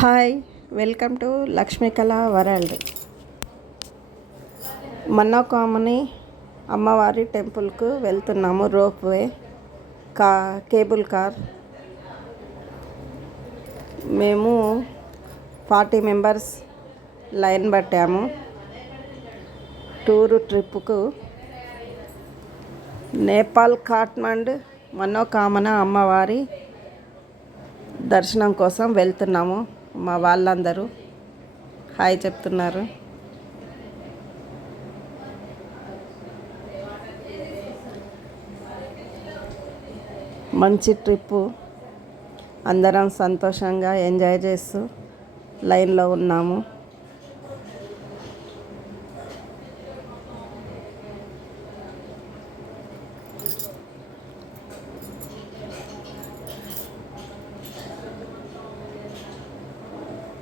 Hi, welcome to Lakshmikala world. Manakamana అమ్మవారి టెంపుల్కు వెళ్తున్నాము. Ropeway, cable car. మేము 40 మెంబర్స్ లైన్ పట్టాము టూరు ట్రిప్పుకు. నేపాల్ కాఠ్మండు మన్నోకామన అమ్మవారి దర్శనం కోసం వెళ్తున్నాము. మా వాళ్ళందరూ హాయ్ చెప్తున్నారు. మంచి ట్రిప్పు, అందరం సంతోషంగా ఎంజాయ్ చేస్తూ లైన్లో ఉన్నాము.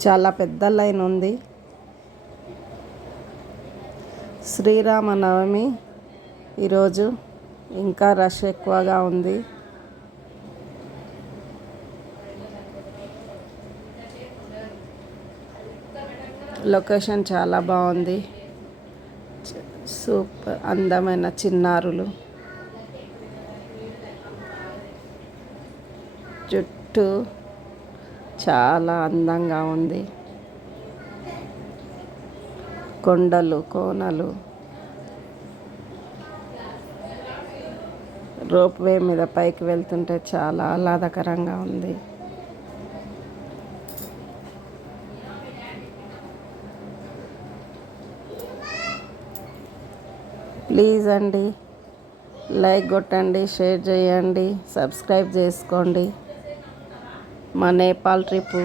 చాలా పెద్ద లైన్ ఉంది. శ్రీరామనవమి ఈరోజు, ఇంకా రష్ ఎక్కువగా ఉంది. లొకేషన్ చాలా బాగుంది. సూపర్ అందమైన చిన్నారులు, చుట్టూ చాలా అందంగా ఉంది. కొండలు, కోనలు, రోప్వే మీద పైకి వెళ్తుంటే చాలా ఆహ్లాదకరంగా ఉంది. ప్లీజ్ అండి, లైక్ కొట్టండి, షేర్ చేయండి, సబ్స్క్రైబ్ చేసుకోండి. మా నేపాల్ ట్రిప్పు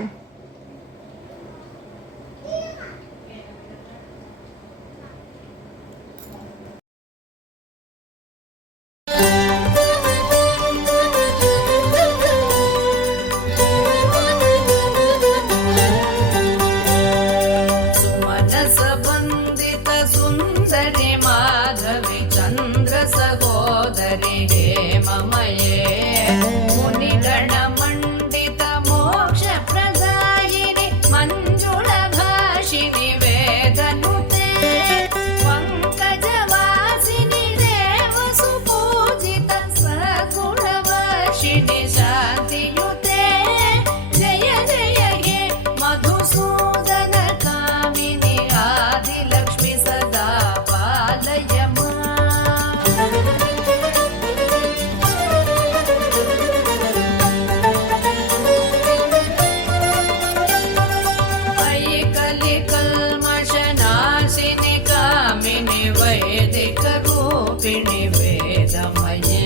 సుందరి మాధవి చంద్ర సహోదరి హేమమయే మునిగణ మండిత మోక్ష ప్రదాయిని మంజుళ భాషిని వేదనుతే పంకజవాసిని దేవ సుపూజిత సగుణవాషిని శాంతియుతే జయ జయ హే మధుసూదన కామిని ఆదిలక్ష్మి సదా పాలయమా. వైకలి కల్మషనాశిని కామిని వైదిక రూపిణి వేదమయే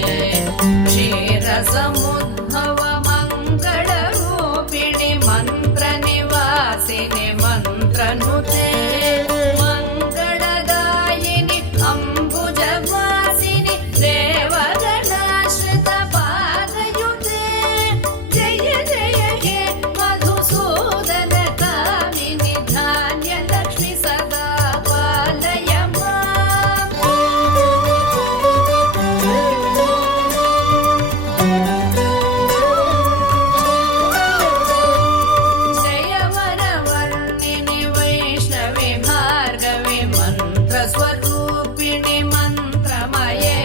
క్షీరసముద్భవ మంగళ రూపిణి మంత్ర నివాసిని మంత్రనుతే మంగళదాయిని అంబుజవాసిని దేవగణాశ్రిత పాదయుతే జయ జయ హే మధుసూదన కామిని ధాన్యలక్ష్మి సదా పాలయమా. జయవరవర్ణిని వైష్ణవి భార్గవి మంత్రస్వరూపిణి మంత్రమయే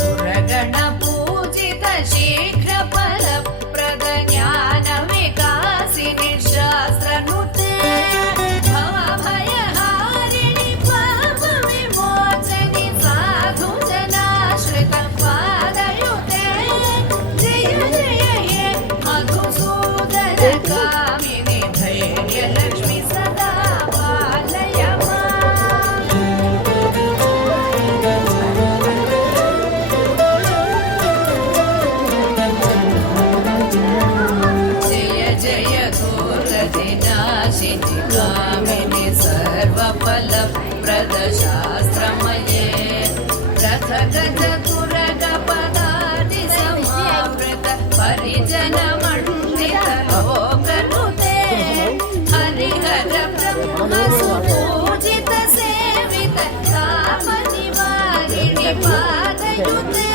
సురగణ పూజిత శీఘ్ర ఫలప్రద జ్ఞాన వికాసిని శాస్త్రనుతే భవభయహారిణి పాప విమోచని సాధు జనాశ్రిత పాదయుతే జయ జయ హే మధుసూదన కామిని ధైర్యలక్ష్మి సదా పాలయమా. జయ జయ దుర్గతినాశిని కామిని సర్వఫలప్రద శాస్త్రమయే రథ గజ తురగ పదాది సమావృత పరిజన మండిత లోకనుతే హరిహర బ్రహ్మ సుపూజిత సేవిత కామ నివారిణి పాదయుతే